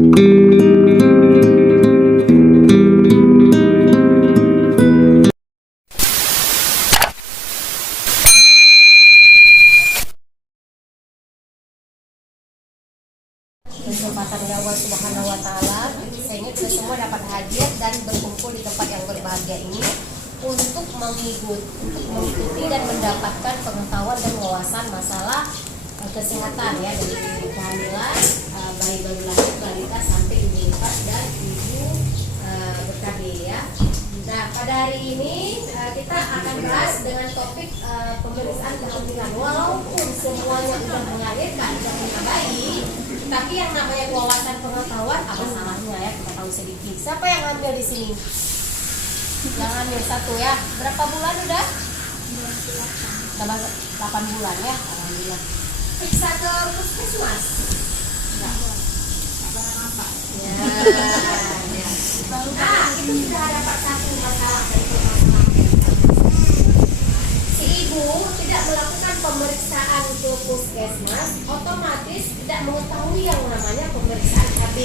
Kesempatan Allah Subhanahu wa Ta'ala, sehingga kita semua dapat hadir dan berkumpul di tempat yang berbahagia ini untuk mengikuti dan mendapatkan pengetahuan dan wawasan masalah kesehatan ya, dari kehamilan, bayi baru lahir, balita sampai ibu nifas dan ibu berKB ya. Nah, pada hari ini kita akan bahas dengan topik pemeriksaan kehamilan. Walaupun semuanya sudah melahirkan, sudah punya bayi, tapi yang namanya wawasan pengetahuan apa salahnya ya kita tahu sedikit. Siapa yang hamil di sini? Yang hamil satu ya. Berapa bulan udah? 8 bulan ya. Alhamdulillah. Periksa ke puskesmas? Enggak. Ya. Nah, itu sudah dapat satu masalah dari permasalahan. Si ibu tidak melakukan pemeriksaan ke puskesmas, otomatis tidak mengetahui yang namanya pemeriksaan KB,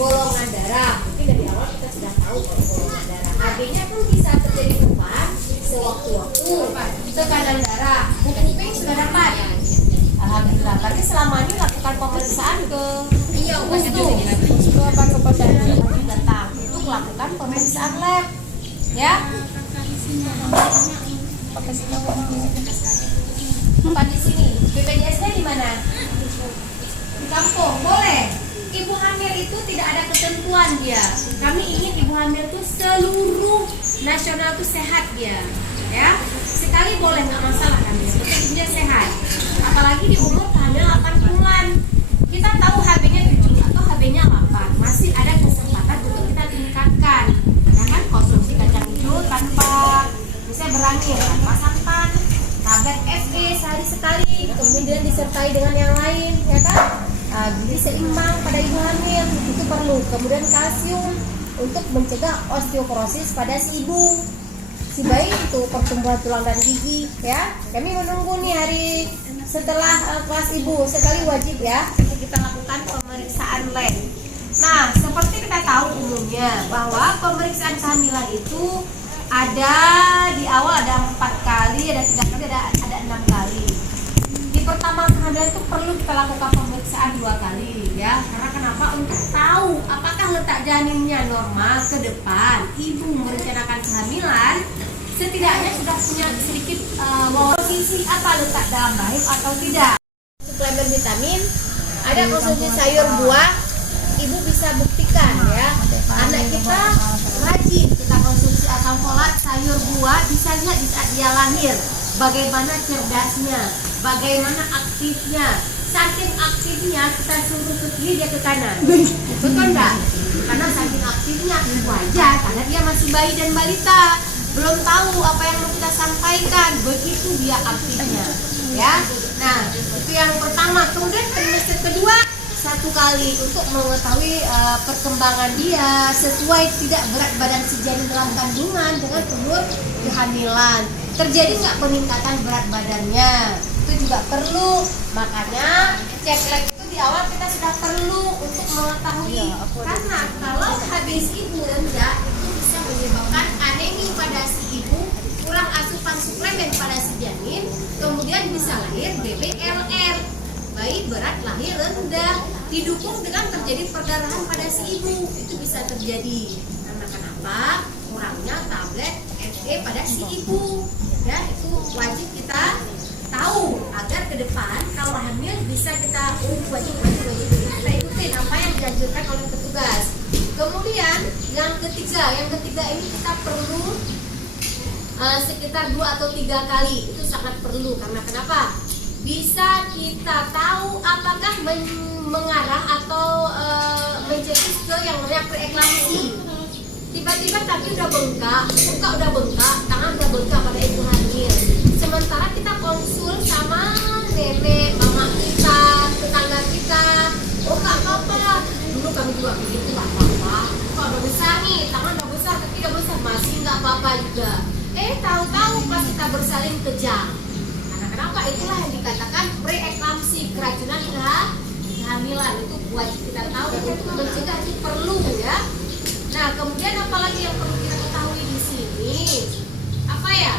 golongan darah. Mungkin dari awal kita sudah tahu kalau golongan darah. KB-nya pun bisa terjadi perubahan sewaktu-waktu. Tekanan darah, kuping sudah dapat. Alhamdulillah. Berarti selama ini lakukan pemeriksaan ke datang itu melakukan pemeriksaan lab, ya. Tempat di sini. BPJS-nya di mana? Di kampung, boleh. Ibu hamil itu tidak ada ketentuan dia. Kami ingin ibu hamil itu seluruh nasional itu sehat dia, ya. Sekali boleh, nggak masalah kan, seperti ibunya sehat. Apalagi di umur hamil 8 bulan. Kita tahu HB-nya 7 atau HB-nya 8. Masih ada kesempatan untuk kita tingkatkan. Ya kan, konsumsi kacang hijau tanpa misalnya berani tanpa santan, tablet FE sehari sekali, kemudian disertai dengan yang lain, ya kan? Gizi seimbang pada ibu hamil itu perlu. Kemudian kalsium untuk mencegah osteoporosis pada si ibu, si bayi itu pertumbuhan tulang dan gigi, ya. Kami menunggu nih hari setelah kelas ibu sekali wajib ya untuk kita lakukan pemeriksaan lab. Nah, seperti kita tahu umumnya bahwa pemeriksaan kehamilan itu ada di awal ada 4 kali, ada 3 kali, ada 6 kali. Di pertama kehamilan itu perlu kita lakukan pemeriksaan 2 kali ya. Karena kenapa? Untuk tahu apakah letak janinnya normal ke depan. Ibu merencanakan kehamilan, setidaknya sudah punya sedikit posisi apa letak dalam rahim atau tidak. Suplemen vitamin, ada konsumsi sayur buah, ibu bisa buktikan ya. Anak kita rajin kita konsumsi asam folat, sayur buah, bisa lihat di saat dia lahir bagaimana cerdasnya, bagaimana aktifnya. Saking aktifnya kita suruh ke kiri dia ke kanan, betul enggak? Karena saking aktifnya wajar karena dia masih bayi dan balita, belum tahu apa yang mau kita sampaikan, begitu dia aktifnya ya. Nah, itu yang pertama. Kemudian trimester kedua 1 kali untuk mengetahui perkembangan dia sesuai tidak berat badan si janin dalam kandungan dengan umur kehamilan. Terjadi nggak peningkatan berat badannya, itu juga perlu. Makanya cek lab itu di awal kita sudah perlu untuk mengetahui karena kalau habis ibu rendah itu bisa menyebabkan anemia pada si ibu, kurang asupan suplemen pada si janin, kemudian bisa lahir BBLR, bayi berat lahir rendah, didukung dengan terjadi perdarahan pada si ibu. Itu bisa terjadi karena kenapa? Kurangnya tablet FE pada si ibu. Ya, itu wajib kita tahu agar ke depan kalau hamil bisa kita wajib kita ikutin apa yang dianjurkan oleh petugas. Kemudian yang ketiga ini kita perlu sekitar 2 atau 3 kali. Itu sangat perlu karena kenapa? Bisa kita tahu apakah mengarah atau mencetus ke yang namanya preeklamsi. Tiba-tiba kaki udah bengkak, muka udah bengkak, tangan udah bengkak pada ibu hamil. Sementara kita konsul sama nenek, mama kita, tetangga kita, oh nggak apa-apa. Dulu kami juga begitu, nggak apa-apa. Kok udah besar nih, tangan udah besar, kaki udah besar, masih nggak apa-apa juga. Tahu-tahu pas kita bersalin kejang. Karena kenapa? Itulah yang dikatakan preeklamsi, keracunan kehamilan. Itu wajib kita tahu, untuk mencegah itu perlu ya. Nah, kemudian apalagi yang perlu kita ketahui di sini? Apa ya?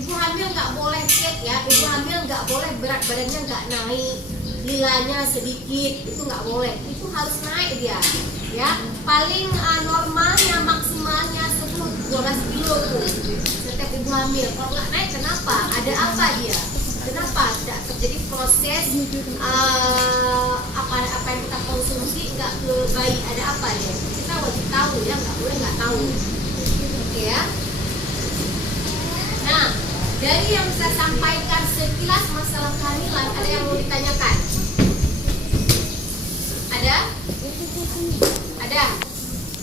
Ibu hamil nggak boleh diet ya. Ibu hamil nggak boleh berat badannya nggak naik, lilanya sedikit, itu nggak boleh. Itu harus naik dia. Ya, paling normalnya maksimalnya 10-12 kilo tuh setiap ibu hamil. Kalau nggak naik kenapa? Ada apa dia? Kenapa tidak terjadi proses apa yang kita konsumsi nggak ke bayi? Ada apa ya? Kita wajib tahu ya, nggak boleh nggak tahu. Oke ya. Nah, dari yang saya sampaikan sekilas masalah kehamilan, ada yang mau ditanyakan? Ada? Ada.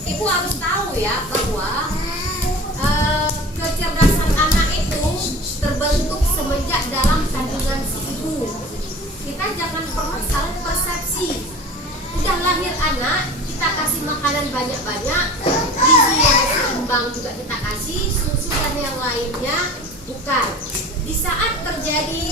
Ibu harus tahu ya bahwa kecerdasan anak itu terbentuk semenjak dalam kandungan si ibu. Kita jangan pernah salah persepsi. Udah lahir anak, kita kasih makanan banyak-banyak, gizi yang seimbang juga kita kasih, susu dan yang lainnya. Bukan. Di saat terjadi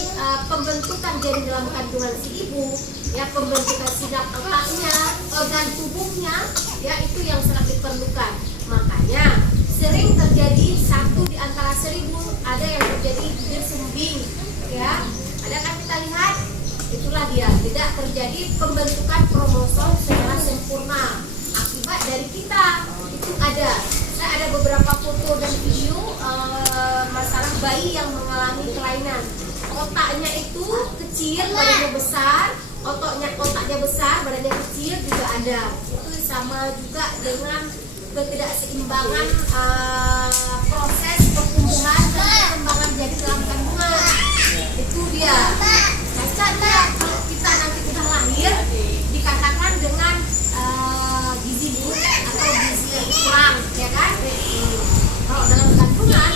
pembentukan janin dalam kandungan si ibu, ya pembentukan sinap otaknya, organ tubuhnya, ya itu yang sangat diperlukan. Makanya sering terjadi 1 di antara 1000 ada yang terjadi bersumbing, ya. Ada kan kita lihat, itulah dia, tidak terjadi pembentukan kromosom secara sempurna akibat dari kita. Itu ada. Saya ada beberapa foto dan video masalah bayi yang mengalami kelainan. Otaknya itu kecil, badannya besar, otaknya besar, badannya kecil juga ada. Itu sama juga dengan ketidakseimbangan proses pertumbuhan dan perkembangan jadi dalam kandungan. Itu dia. Caca kalau kita nanti sudah lahir dikatakan dengan gizi buruk atau gizi yang kurang, ya kan? Kalau dalam kandungan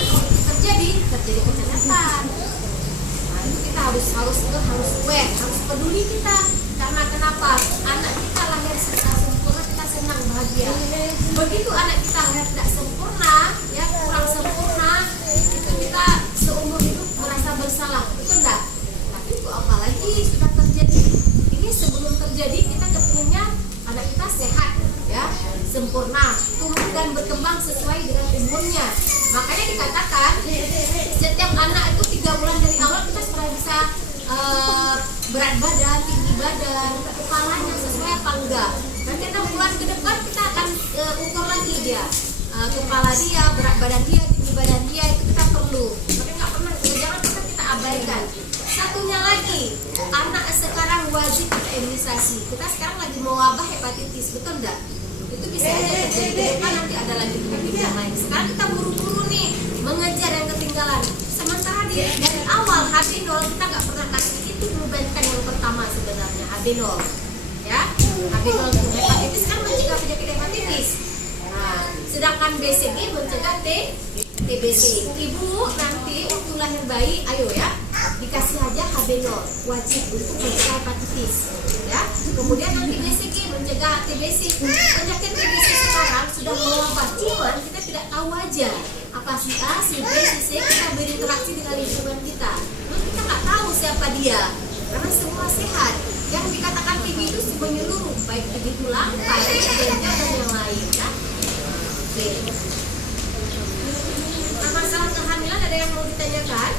terjadi kecacatan. Nah, itu kita harus aware, harus peduli kita. Karena kenapa? Anak kita lahir secara sempurna, kita senang bahagia. Begitu anak kita lahir tidak sempurna, ya kurang sempurna, itu kita seumur hidup merasa bersalah. Itu enggak. Tapi itu apalagi sudah terjadi. Ini sebelum terjadi kita kepinginnya anak kita sehat, ya sempurna, tumbuh dan berkembang sesuai dengan umurnya. Makanya dikatakan setiap anak itu 3 bulan dari awal kita sudah bisa berat badan, tinggi badan, kepalanya sesuai apa enggak. Nanti 6 bulan ke depan kita akan ukur lagi dia, kepala dia, berat badan dia, tinggi badan dia, itu kita perlu. Tapi nggak pernah, jangan kita abaikan. Satunya lagi, anak sekarang wajib kita imunisasi. Kita sekarang lagi mau wabah hepatitis, betul enggak? Itu bisa aja terjadi ke depan, nanti ada lagi penyakit yang lain. Sekarang kita buru-buru nih mengejar yang ketinggalan. Sementara dari awal HB0 kita nggak pernah kasih, itu prevention yang pertama sebenarnya HB0, ya. HB0 untuk hepatitis kan mencegah penyakit hepatitis. Nah, sedangkan BCG mencegah TBC. Ibu nanti waktu lahir bayi, ayo ya, dikasih aja HB0, wajib untuk mencegah hepatitis, ya. Kemudian nanti BCG mencegah TBC. Penyakit TBC sekarang sudah mewabah, cuman kita tidak tahu aja apa si A, si B, si C. Kita berinteraksi dengan lingkungan kita, lalu kita nggak tahu siapa dia, karena semua sehat. Yang dikatakan TB itu menyeluruh, baik TB tulang, paru, ginjal dan yang lain, ya. Oke. Nah, masalah kehamilan ada yang mau ditanyakan?